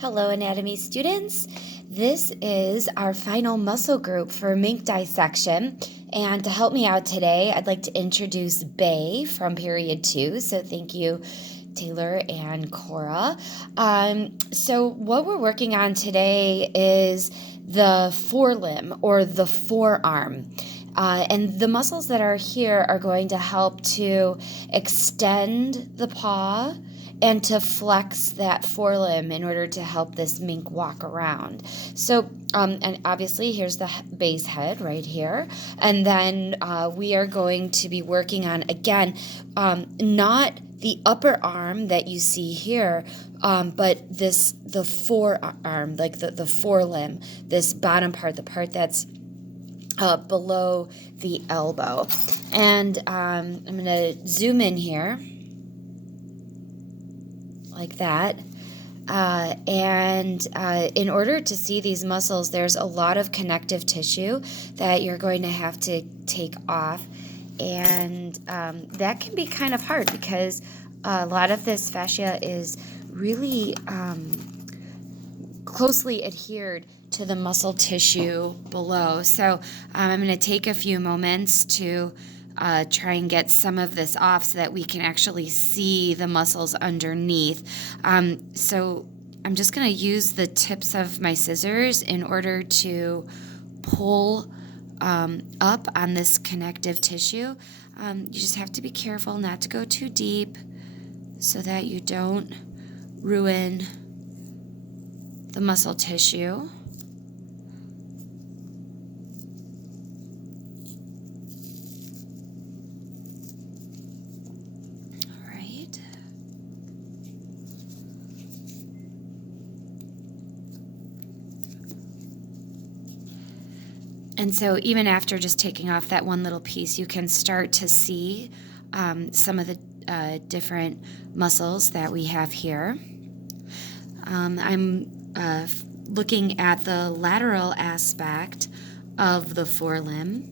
Hello, anatomy students. This is our final muscle group for Mink dissection. And to help me out today, I'd like to introduce Bay from period 2. So thank you, Taylor and Cora. So what we're working on today is the forelimb or the forearm. And the muscles that are here are going to help to extend the paw and to flex that forelimb in order to help this mink walk around. So, and obviously here's the base head right here. And then we are going to be working on, again, not the upper arm that you see here, but the forearm, like the forelimb, this bottom part, the part that's below the elbow. And I'm going to zoom in here like that. And in order to see these muscles, there's a lot of connective tissue that you're going to have to take off. And that can be kind of hard because a lot of this fascia is really closely adhered to the muscle tissue below. So I'm going to take a few moments to try and get some of this off so that we can actually see the muscles underneath. So I'm just going to use the tips of my scissors in order to pull up on this connective tissue. You just have to be careful not to go too deep so that you don't ruin the muscle tissue. And so even after just taking off that one little piece, you can start to see some of the different muscles that we have here. I'm looking at the lateral aspect of the forelimb.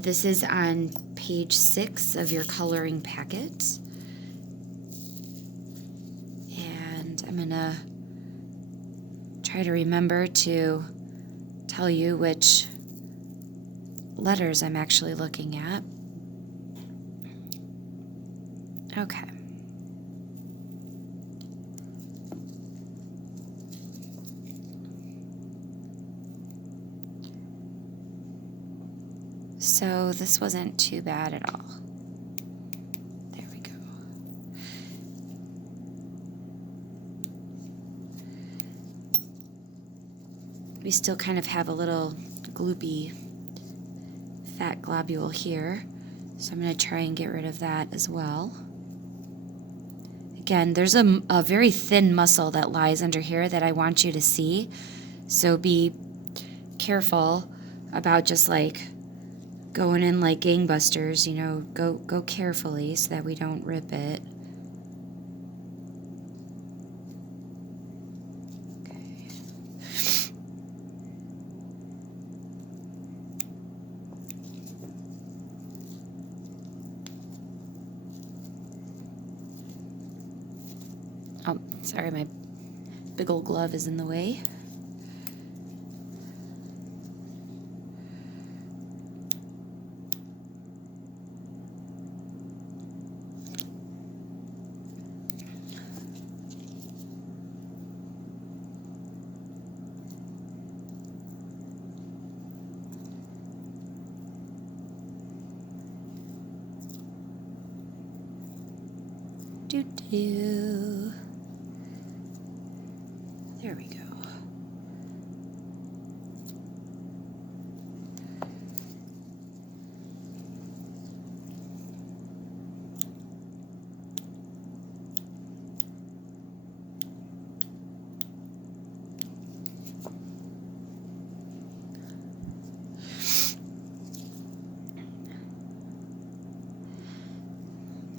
This is on page 6 of your coloring packet. And I'm going to try to remember to tell you which letters I'm actually looking at. Okay. So this wasn't too bad at all. There we go. We still kind of have a little gloopy fat globule here, so I'm going to try and get rid of that as well. Again, there's a very thin muscle that lies under here that I want you to see, so be careful about just like going in like gangbusters, you know, go carefully so that we don't rip it. Oh, sorry, my big old glove is in the way. Doo-doo. There we go.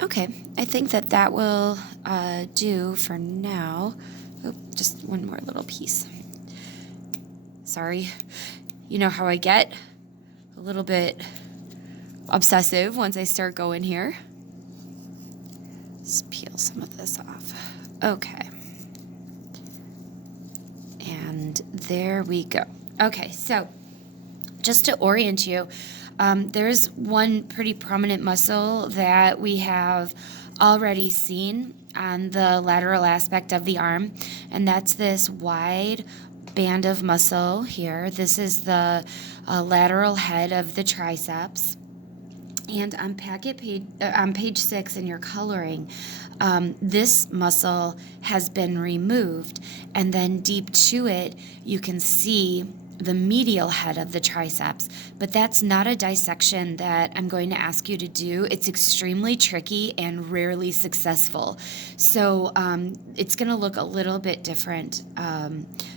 Okay, I think that will do for now. Oh, just one more little piece. Sorry. You know how I get a little bit obsessive once I start going here. Let's peel some of this off. Okay. there we go. Okay, so just to orient you, there's one pretty prominent muscle that we have already seen on the lateral aspect of the arm, and that's this wide band of muscle here. This is the lateral head of the triceps. And on page 6 in your coloring, this muscle has been removed, and then deep to it, you can see the medial head of the triceps. But that's not a dissection that I'm going to ask you to do. It's extremely tricky and rarely successful. So it's going to look a little bit different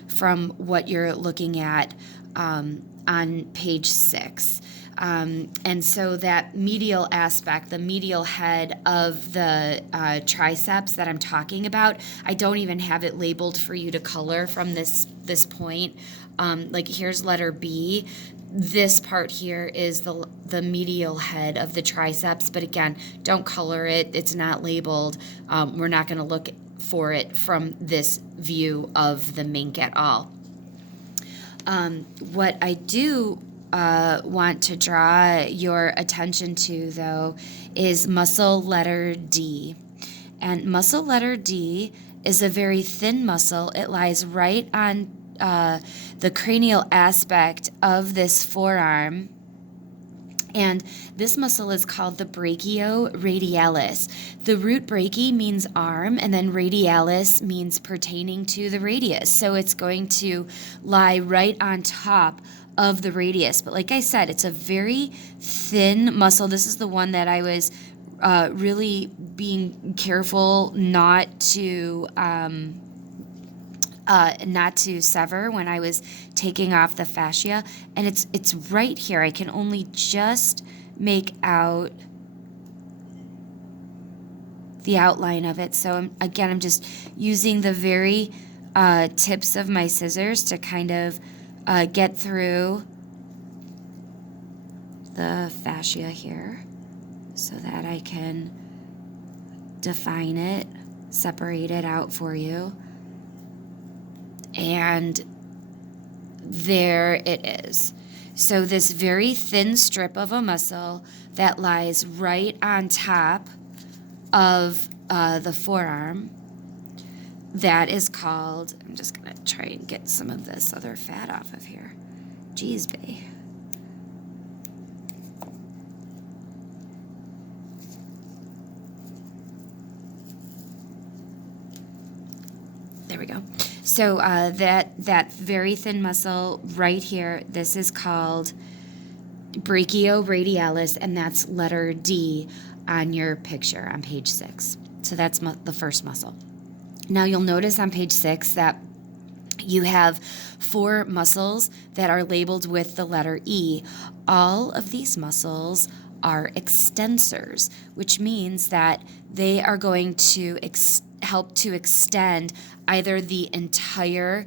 from what you're looking at on page 6. And so that medial aspect, the medial head of the triceps that I'm talking about, I don't even have it labeled for you to color from this point. Like here's letter B. This part here is the medial head of the triceps, but again, don't color it. It's not labeled. We're not going to look for it from this view of the mink at all. What I do want to draw your attention to, though, is muscle letter D. And muscle letter D is a very thin muscle. It lies right on the cranial aspect of this forearm. And this muscle is called the brachioradialis. The root brachii means arm, and then radialis means pertaining to the radius. So it's going to lie right on top of the radius. But like I said, it's a very thin muscle. This is the one that I was really being careful not to sever when I was taking off the fascia, and it's right here. I can only just make out the outline of it. So I'm just using the very tips of my scissors to kind of get through the fascia here so that I can define it, separate it out for you. And there it is. So this very thin strip of a muscle that lies right on top of the forearm, that is called, I'm just going to try and get some of this other fat off of here. Geez, bae. There we go. So that very thin muscle right here, this is called brachioradialis, and that's letter D on your picture on page 6. So that's the first muscle. Now you'll notice on page 6 that you have 4 muscles that are labeled with the letter E. All of these muscles are extensors, which means that they are going to help to extend either the entire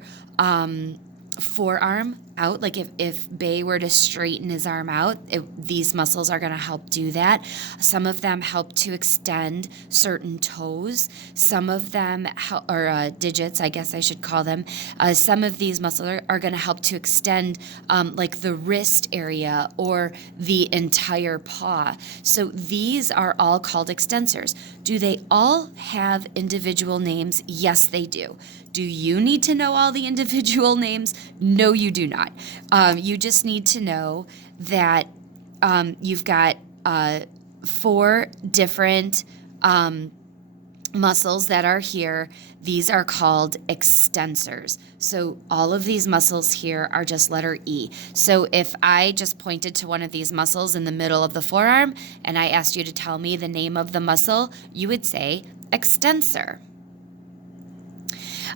forearm out. Like if Bay were to straighten his arm out, these muscles are going to help do that. Some of them help to extend certain toes. Some of them, or digits, I guess I should call them. Some of these muscles are going to help to extend like the wrist area or the entire paw. So these are all called extensors. Do they all have individual names? Yes, they do. Do you need to know all the individual names? No, you do not. You just need to know that you've got 4 different muscles that are here. These are called extensors. So all of these muscles here are just letter E. So if I just pointed to one of these muscles in the middle of the forearm and I asked you to tell me the name of the muscle, you would say extensor.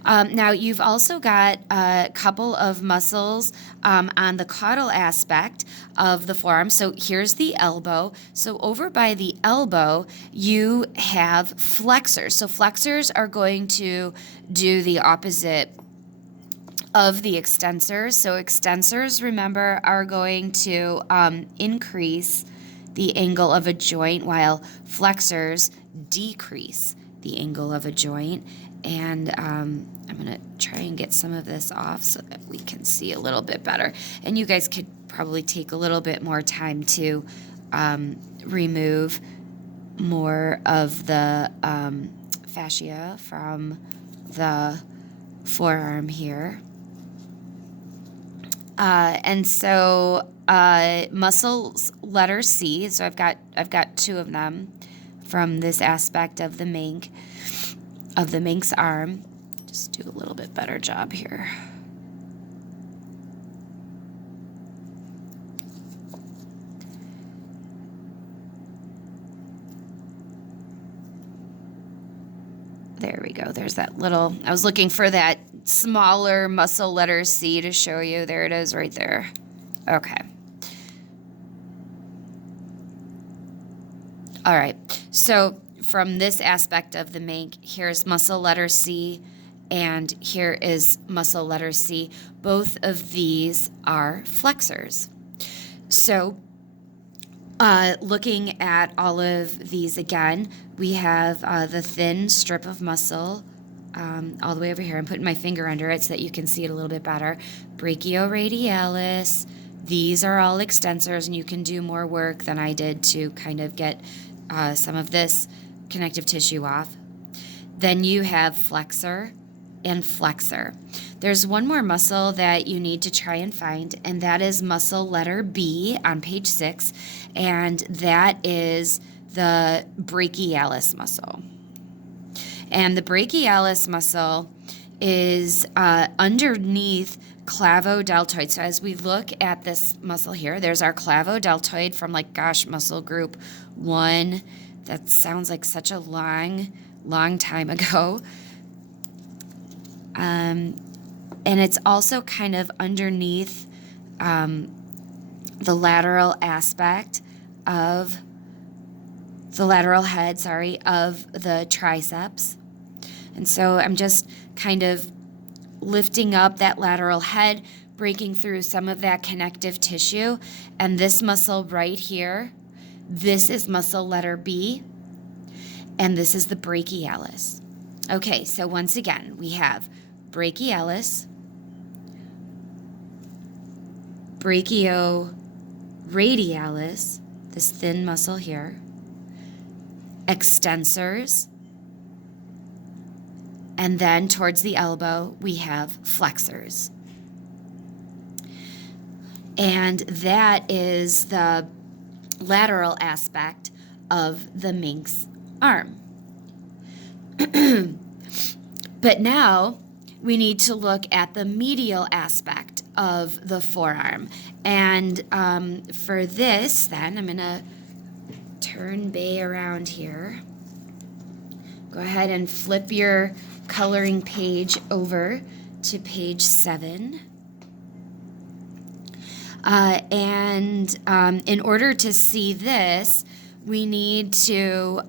Now, you've also got a couple of muscles on the caudal aspect of the forearm. So here's the elbow. So over by the elbow, you have flexors. So flexors are going to do the opposite of the extensors. So extensors, remember, are going to increase the angle of a joint, while flexors decrease the angle of a joint. And I'm going to try and get some of this off so that we can see a little bit better. And you guys could probably take a little bit more time to remove more of the fascia from the forearm here. And so muscles letter C, so I've got two of them from this aspect of the mink's arm. Just do a little bit better job here. There we go. There's that little, I was looking for that smaller muscle letter C to show you. There it is right there. Okay. All right. So from this aspect of the mink, here's muscle letter C, and here is muscle letter C. Both of these are flexors. So looking at all of these again, we have the thin strip of muscle all the way over here. I'm putting my finger under it so that you can see it a little bit better. Brachioradialis. These are all extensors, and you can do more work than I did to kind of get some of this connective tissue off. Then you have flexor and flexor. There's one more muscle that you need to try and find, and that is muscle letter B on page 6, and that is the brachialis muscle. And the brachialis muscle is underneath clavodeltoid. So as we look at this muscle here, there's our clavodeltoid from muscle group 1. That sounds like such a long time ago. And it's also kind of underneath the lateral aspect of the lateral head, of the triceps. And so I'm just kind of lifting up that lateral head, breaking through some of that connective tissue. And this muscle right here, this is muscle letter B, and this is the brachialis. Okay, so once again, we have brachialis, brachioradialis, this thin muscle here, extensors, and then towards the elbow, we have flexors. And that is the lateral aspect of the mink's arm. But now we need to look at the medial aspect of the forearm. And for this, then, I'm going to turn Bay around here. Go ahead and flip your coloring page over to page 7. And in order to see this, we need to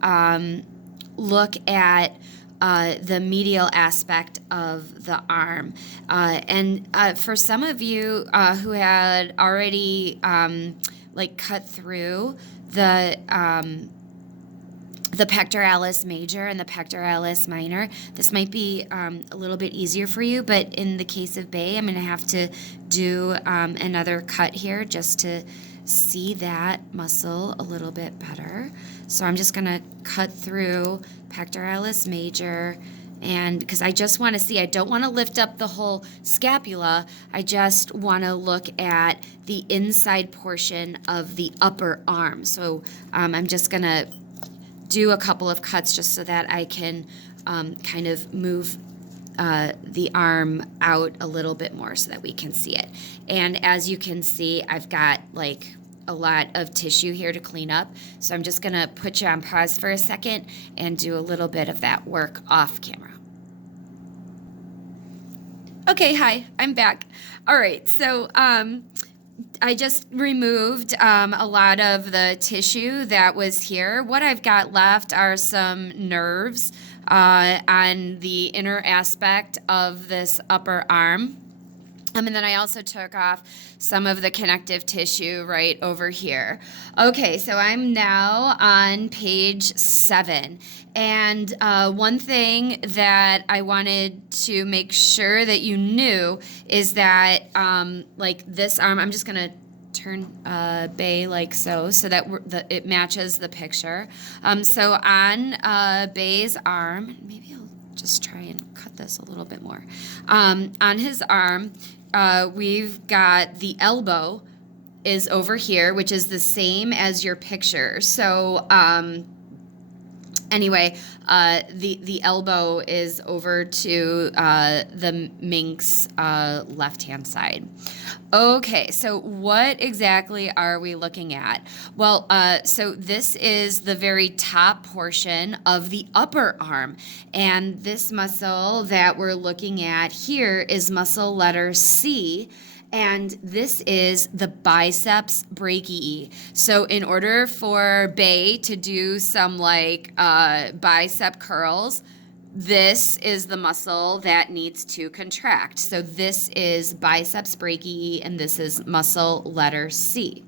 look at the medial aspect of the arm. And for some of you who had already cut through the pectoralis major and the pectoralis minor, this might be a little bit easier for you, but in the case of Bay, I'm going to have to do another cut here just to see that muscle a little bit better. So I'm just going to cut through pectoralis major, and because I just want to see, I don't want to lift up the whole scapula, I just want to look at the inside portion of the upper arm. So I'm just going to do a couple of cuts just so that I can kind of move the arm out a little bit more so that we can see it. And as you can see, I've got a lot of tissue here to clean up. So I'm just gonna put you on pause for a second and do a little bit of that work off camera. Okay, hi, I'm back. All right, so I just removed a lot of the tissue that was here. What I've got left are some nerves on the inner aspect of this upper arm. And then I also took off some of the connective tissue right over here. Okay, so I'm now on page 7. And one thing that I wanted to make sure that you knew is that, like this arm, I'm just going to turn Bay like so that it matches the picture. So on Bay's arm, maybe I'll just try and cut this a little bit more. On his arm, we've got the elbow is over here, which is the same as your picture. So anyway, the elbow is over to the Mink's left-hand side. Okay, so what exactly are we looking at? Well, so this is the very top portion of the upper arm. And this muscle that we're looking at here is muscle letter C. And this is the biceps brachii. So in order for Bay to do some like bicep curls, this is the muscle that needs to contract. So this is biceps brachii, and this is muscle letter C.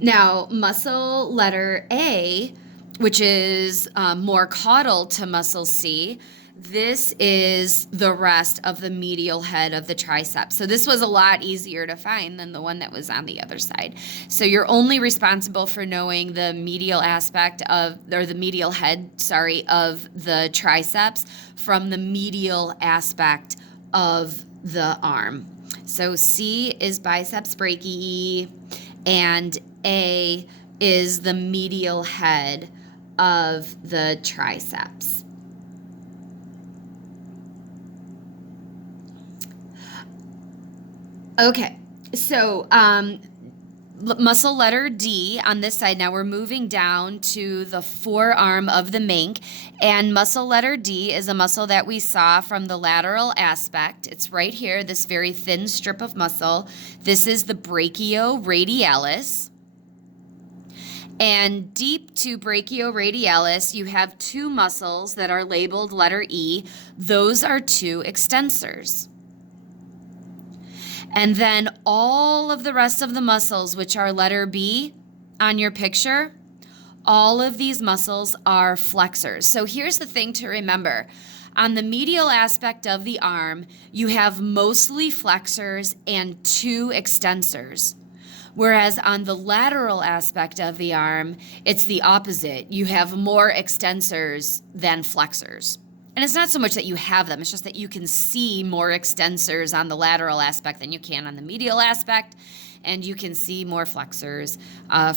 Now, muscle letter A, which is more caudal to muscle C, this is the rest of the medial head of the tricep. So this was a lot easier to find than the one that was on the other side. So you're only responsible for knowing the medial aspect of, or the medial head, of the triceps from the medial aspect of the arm. So C is biceps brachii, and A is the medial head of the triceps. Okay, so muscle letter D on this side. Now we're moving down to the forearm of the Mink, and muscle letter D is a muscle that we saw from the lateral aspect. It's right here, this very thin strip of muscle. This is the brachioradialis. And deep to brachioradialis, you have two muscles that are labeled letter E. Those are two extensors. And then all of the rest of the muscles, which are letter B on your picture, all of these muscles are flexors. So here's the thing to remember. On the medial aspect of the arm, you have mostly flexors and two extensors. Whereas on the lateral aspect of the arm, it's the opposite. You have more extensors than flexors. And it's not so much that you have them, it's just that you can see more extensors on the lateral aspect than you can on the medial aspect, and you can see more flexors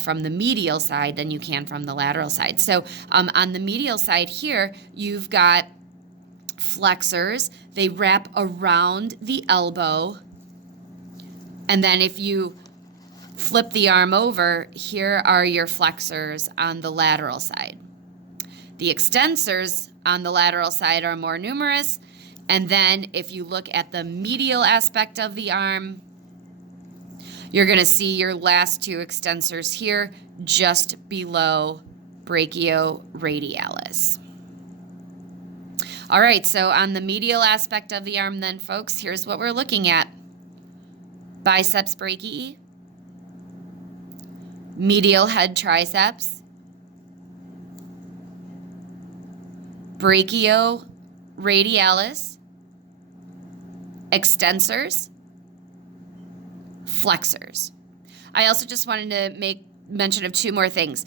from the medial side than you can from the lateral side. So on the medial side here, you've got flexors. They wrap around the elbow, and then if you flip the arm over, here are your flexors on the lateral side. The extensors on the lateral side are more numerous. And then if you look at the medial aspect of the arm, you're going to see your last two extensors here just below brachioradialis. All right, so on the medial aspect of the arm then, folks, here's what we're looking at. Biceps brachii, medial head triceps, brachioradialis, extensors, flexors. I also just wanted to make mention of two more things.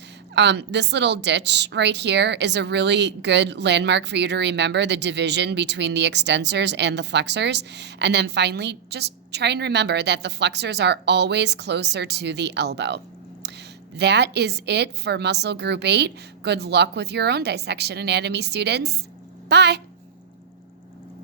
This little ditch right here is a really good landmark for you to remember the division between the extensors and the flexors. And then finally, just try and remember that the flexors are always closer to the elbow. That is it for Muscle Group 8. Good luck with your own dissection anatomy, students. Bye.